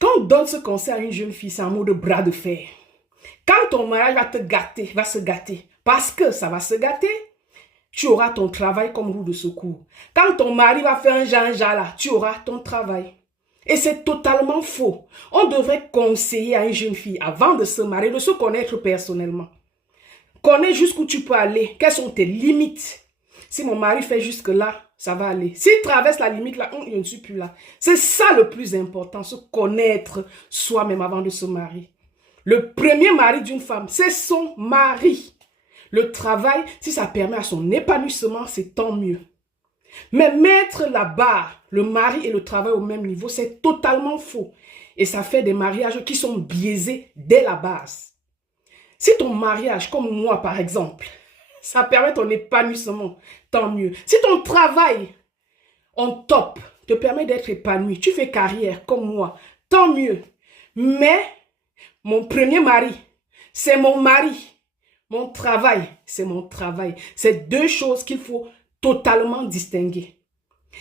Quand on donne ce conseil à une jeune fille, c'est un mot de bras de fer. Quand ton mariage va te gâter, va se gâter, parce que ça va se gâter, tu auras ton travail comme roue de secours. Quand ton mari va faire un Jean-Jean là, tu auras ton travail. Et c'est totalement faux. On devrait conseiller à une jeune fille, avant de se marier, de se connaître personnellement. Connais jusqu'où tu peux aller, quelles sont tes limites. Si mon mari fait jusque là, ça va aller. S'il traverse la limite là, je ne suis plus là. C'est ça le plus important, se connaître soi-même avant de se marier. Le premier mari d'une femme, c'est son mari. Le travail, si ça permet à son épanouissement, c'est tant mieux. Mais mettre la barre, le mari et le travail au même niveau, c'est totalement faux. Et ça fait des mariages qui sont biaisés dès la base. Si ton mariage, comme moi par exemple, ça permet ton épanouissement, tant mieux. Si ton travail en top te permet d'être épanoui, tu fais carrière comme moi, tant mieux. Mais mon premier mari, c'est mon mari. Mon travail, c'est mon travail. C'est deux choses qu'il faut totalement distinguer.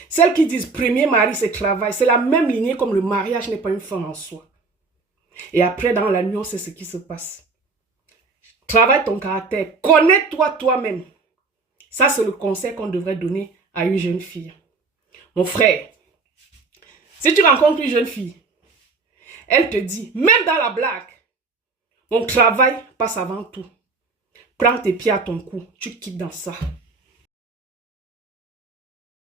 Celles qui disent premier mari, c'est travail, c'est la même lignée comme le mariage n'est pas une fin en soi. Et après, dans la nuit, on sait ce qui se passe. Travaille ton caractère. Connais-toi toi-même. Ça, c'est le conseil qu'on devrait donner à une jeune fille. Mon frère, si tu rencontres une jeune fille, elle te dit, même dans la blague, mon travail passe avant tout. Prends tes pieds à ton cou, tu quittes dans ça.